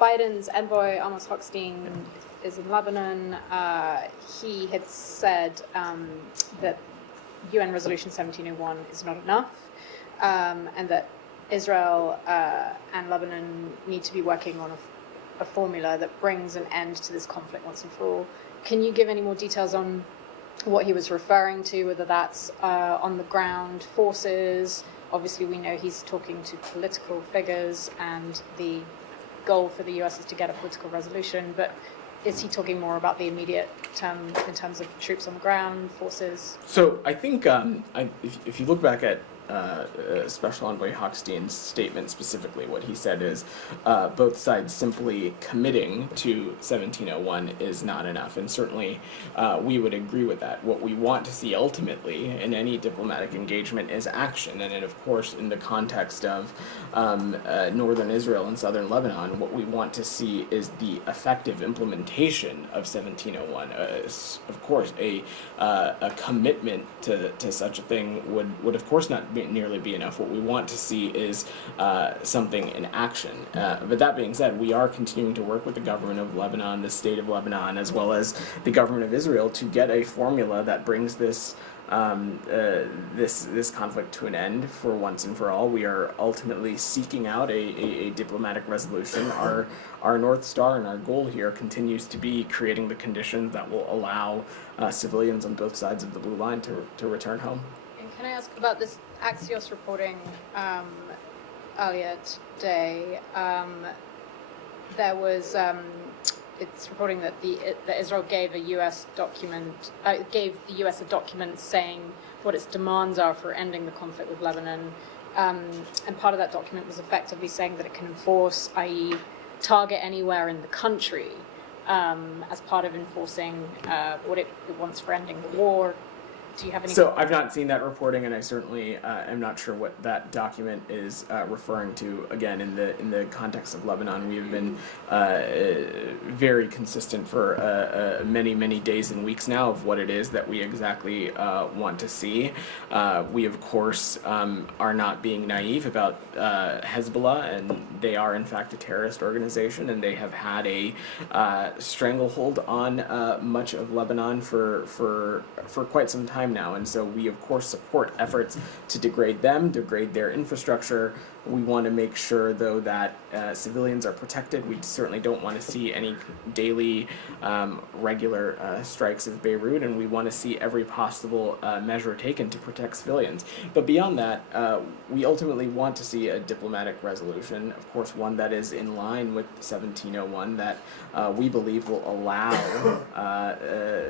Biden's envoy, Amos Hochstein, is in Lebanon. He had said that UN Resolution 1701 is not enough, and that Israel and Lebanon need to be working on a formula that brings an end to this conflict once and for all. Can you give any more details on what he was referring to, whether that's on the ground forces? Obviously, we know he's talking to political figures, and the goal for the US is to get a political resolution, but is he talking more about the immediate term in terms of troops on the ground, forces? So I think if you look back at Special Envoy Hochstein's statement specifically, what he said is both sides simply committing to 1701 is not enough, and certainly we would agree with that. What we want to see ultimately in any diplomatic engagement is action, and then of course in the context of northern Israel and southern Lebanon, what we want to see is the effective implementation of 1701. Of course, a commitment to such a thing would of course not nearly be enough. What we want to see is something in action. But that being said, we are continuing to work with the government of Lebanon, the state of Lebanon, as well as the government of Israel to get a formula that brings this this conflict to an end for once and for all. We are ultimately seeking out a diplomatic resolution. Our North Star and our goal here continues to be creating the conditions that will allow civilians on both sides of the blue line to return home. And can I ask about this Axios reporting earlier today? There was it's reporting that that Israel gave a U.S. document, gave the U.S. a document saying what its demands are for ending the conflict with Lebanon, and part of that document was effectively saying that it can enforce, i.e., target anywhere in the country, as part of enforcing what it wants for ending the war. Do you have any? So I've not seen that reporting, and I certainly am not sure what that document is referring to. Again, in the context of Lebanon, we have been very consistent for many days and weeks now of what it is that we exactly want to see. We of course are not being naive about Hezbollah, and they are in fact a terrorist organization, and they have had a stranglehold on much of Lebanon for quite some time now, and so we of course support efforts to degrade them, degrade their infrastructure. We want to make sure though that civilians are protected. We certainly don't want to see any daily regular strikes of Beirut, and we want to see every possible measure taken to protect civilians. But beyond that, we ultimately want to see a diplomatic resolution, of course one that is in line with 1701, that we believe will allow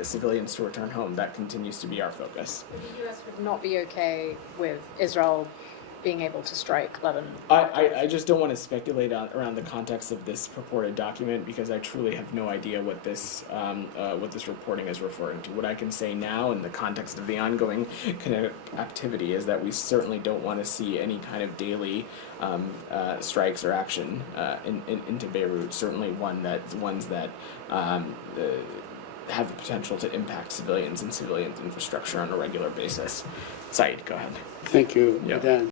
civilians to return home. That continues to be our focus. The U.S. would not be okay with Israel being able to strike Lebanon? I just don't want to speculate around the context of this purported document, because I truly have no idea what this reporting is referring to. What I can say now in the context of the ongoing kinetic activity is that we certainly don't want to see any kind of daily strikes or action into Beirut. Certainly ones that have the potential to impact civilians and civilians' infrastructure on a regular basis. Saeed, go ahead. Thank you, Yeah. Vedant.